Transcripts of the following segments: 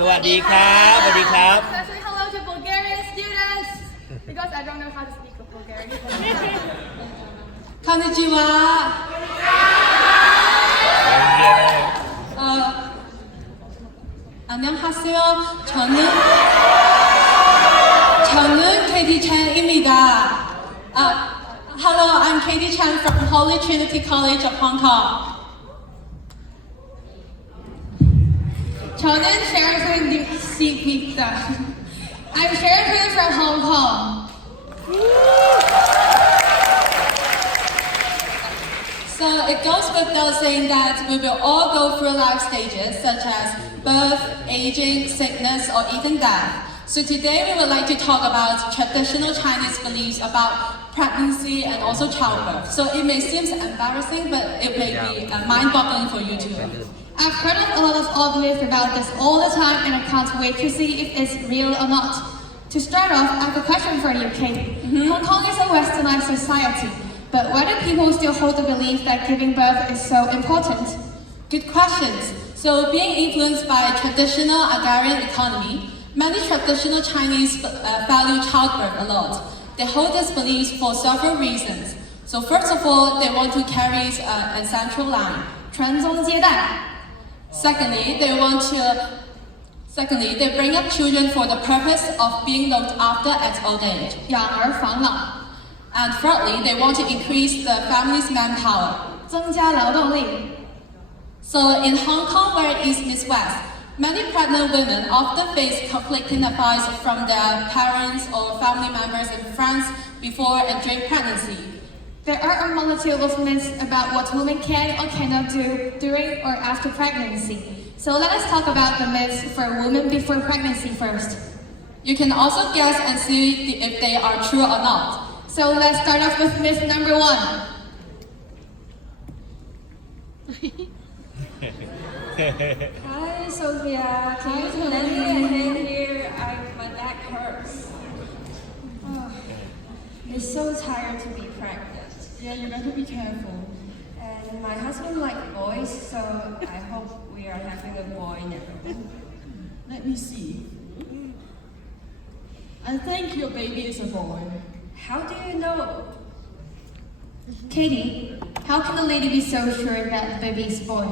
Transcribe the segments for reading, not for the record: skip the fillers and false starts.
สวัสดีครับสวัสดีครับ Especially hello to Bulgarian students because I don't know how to speak Bulgarian. Konnichiwa. 안녕하세요. 저는 Katie Chan입니다. Hello, I'm Katie Chan from Holy Trinity College of Hong Kong. 저는 Sharon Nikita. I'm Sharon from Hong Kong. So it goes without saying that we will all go through life stages such as birth, aging, sickness, or even death. So today we would like to talk about traditional Chinese beliefs about pregnancy and also childbirth. So it may seem embarrassing, but it may be mind-boggling for you too. I've heard of a lot of old myths about this all the time and I can't wait to see if it's real or not. To start off, I have a question for you, Katie. Hong Kong is a westernized society, but why do people still hold the belief that giving birth is so important? Good questions. So being influenced by traditional agrarian economy, many traditional Chinese value childbirth a lot. They hold these beliefs for several reasons. So first of all, they want to carry an ancestral line. 传宗接代. Secondly, they bring up children for the purpose of being looked after at old age. 养儿防老. And thirdly, they want to increase the family's manpower. 增加劳动力. So in Hong Kong, where it is Midwest, many pregnant women often face conflicting advice from their parents or family members and friends before and during pregnancy. There are a multitude of myths about what women can or cannot do during or after pregnancy. So let us talk about the myths for women before pregnancy first. You can also guess and see if they are true or not. So let's start off with myth number 1. Hi Sophia, can you lend me a hand here? My back hurts. Oh, I'm so tired to be pregnant. Yeah, you better be careful. And my husband likes boys, so I hope we are having a boy now. Let me see. I think your baby is a boy. How do you know? Katie, how can a lady be so sure that the baby is a boy?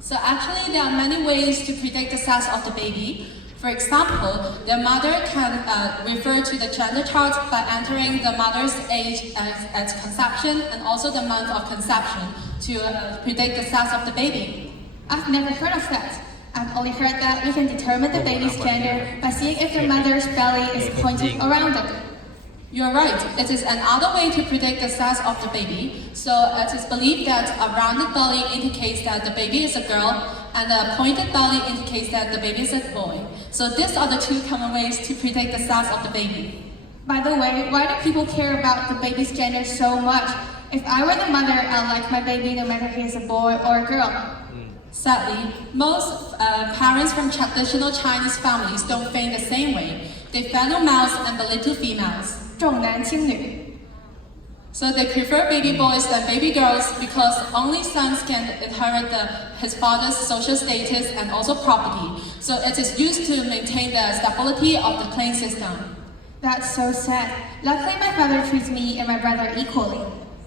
So actually, there are many ways to predict the sex of the baby. For example, the mother can refer to the gender chart by entering the mother's age at conception and also the month of conception to predict the sex of the baby. I've never heard of that. I've only heard that we can determine the baby's gender by seeing if the mother's belly is pointed around it. You're right, it is another way to predict the sex of the baby. So it is believed that a rounded belly indicates that the baby is a girl and a pointed belly indicates that the baby is a boy. So these are the two common ways to predict the sex of the baby. By the way, why do people care about the baby's gender so much? If I were the mother, I'd like my baby no matter if he's a boy or a girl. Sadly, most parents from traditional Chinese families don't think the same way. They value males and belittle females. 重男轻女. So they prefer baby boys than baby girls because only sons can inherit his father's social status and also property. So it is used to maintain the stability of the clan system. That's so sad. Luckily, my father treats me and my brother equally.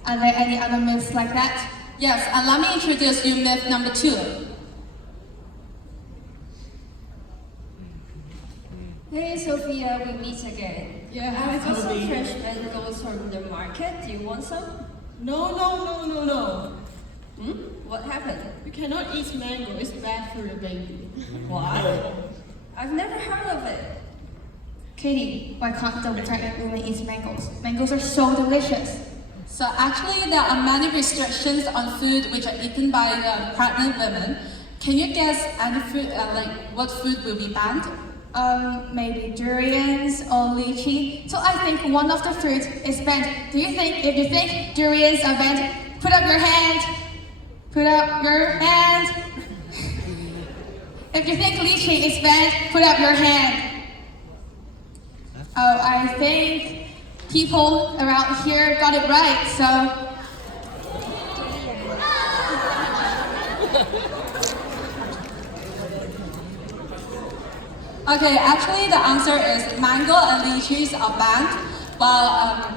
Are there any other myths like that? Yes, and let me introduce you myth number 2. Hey Sophia, we meet again. Yeah, hi, I've got some Toby. fresh mangoes from the market. Do you want some? No. What happened? You cannot eat mango. It's bad for your baby. What? I've never heard of it. Katie, why can't the pregnant women eat mangoes? Mangoes are so delicious. So actually, there are many restrictions on food which are eaten by the pregnant women. Can you guess any food, what food will be banned? Maybe durians or lychee. So I think one of the fruits is banned. If you think durians are banned, put up your hand. Put up your hand. If you think lychee is banned, put up your hand. Oh, I think people around here got it right, so Okay, actually the answer is mango and lychees are banned, while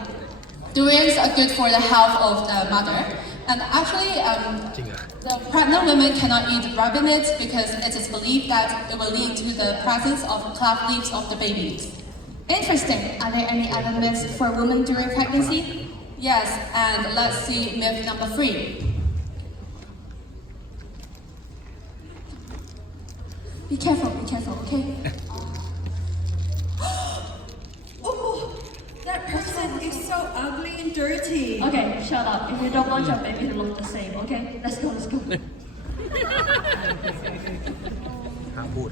durians are good for the health of the mother. And actually, the pregnant women cannot eat rabbit because it is believed that it will lead to the presence of cleft lips of the babies. Interesting. Are there any other myths for women during pregnancy? Yes, and let's see myth number 3. Be careful, okay? Oh, that person is so ugly and dirty. Okay, shut up. If you don't want your baby to look the same, okay? Let's go. ห้ามพูด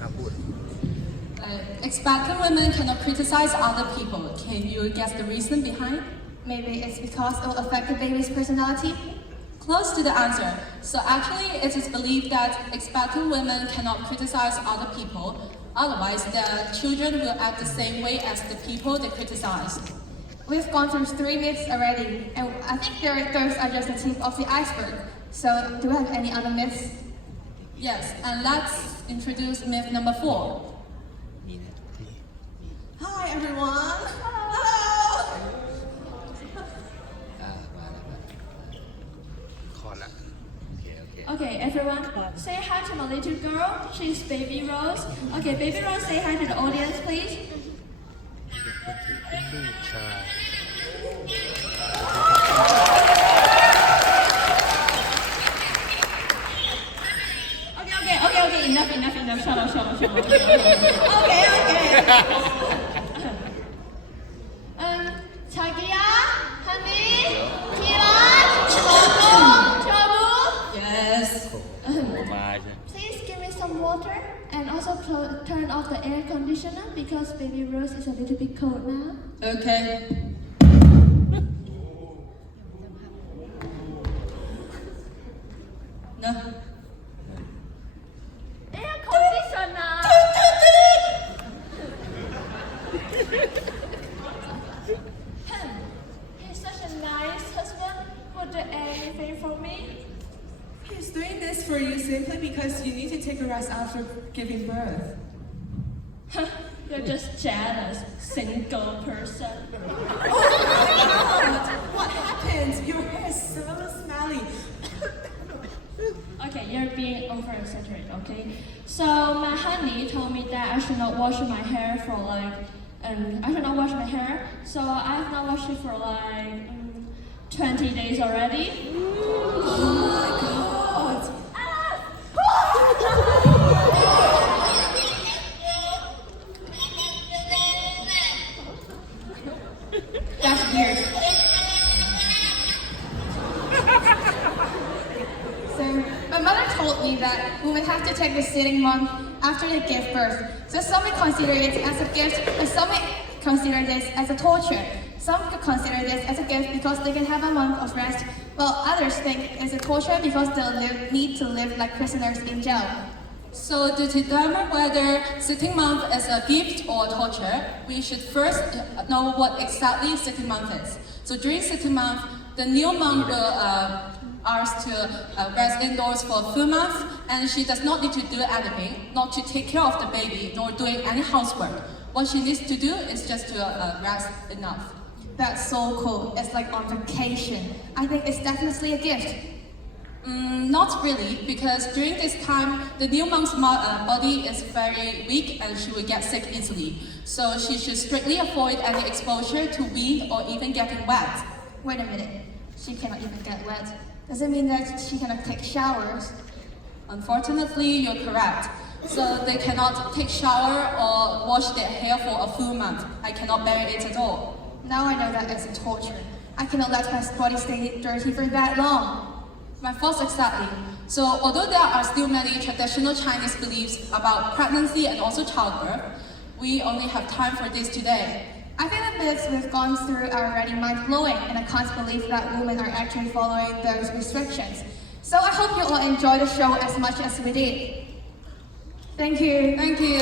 Expectant women cannot criticize other people. Can you guess the reason behind? Maybe it's because it will affect the baby's personality? Close to the answer. So actually, it is believed that expectant women cannot criticize other people. Otherwise, the children will act the same way as the people they criticize. We've gone through 3 myths already, and I think those are just the tip of the iceberg. So, do we have any other myths? Yes, and let's introduce myth number 4. Hi, everyone. Hello. Okay, everyone, say hi to my little girl. She's Baby Rose. Okay, Baby Rose, say hi to the audience, please. Okay, enough. Shut up. Okay. Chagia, honey, Kiran, Trouble. Yes. มาใช่ Please give me some water and also turn off the air conditioner because Baby Rose is a little bit cold now. Okay. No. Air conditioner. He's such a nice husband. Would do anything for me? He's doing this for you simply because you need to take a rest after giving birth. You're just jealous, single person. What happened? Your hair is so smelly. Okay, you're being over-exaggerated, okay? So my honey told me that I should not wash my hair for I should not wash my hair. So I have not washed it for 20 days already. That's weird. So, my mother told me that women have to take the sitting month after they give birth. So some may consider it as a gift, and some may consider this as a torture. Some could consider this as a gift because they can have a month of rest, while others think it's a torture because they'll need to live like prisoners in jail. So to determine whether sitting month is a gift or torture, we should first know what exactly sitting month is. So during sitting month, the new mom will asked to rest indoors for a few months, and she does not need to do anything, not to take care of the baby, nor doing any housework. What she needs to do is just to rest enough. That's so cool. It's like on vacation. I think it's definitely a gift. Not really, because during this time, the new mom's body is very weak and she will get sick easily. So she should strictly avoid any exposure to wind or even getting wet. Wait a minute. She cannot even get wet. Does it mean that she cannot take showers? Unfortunately, you're correct. So they cannot take shower or wash their hair for a full month. I cannot bear it at all. Now I know that it's a torture. I cannot let my body stay dirty for that long. My thoughts exactly. So although there are still many traditional Chinese beliefs about pregnancy and also childbirth, we only have time for this today. I think the myths we've gone through are already mind-blowing, and I can't believe that women are actually following those restrictions. So I hope you all enjoy the show as much as we did. Thank you. Thank you.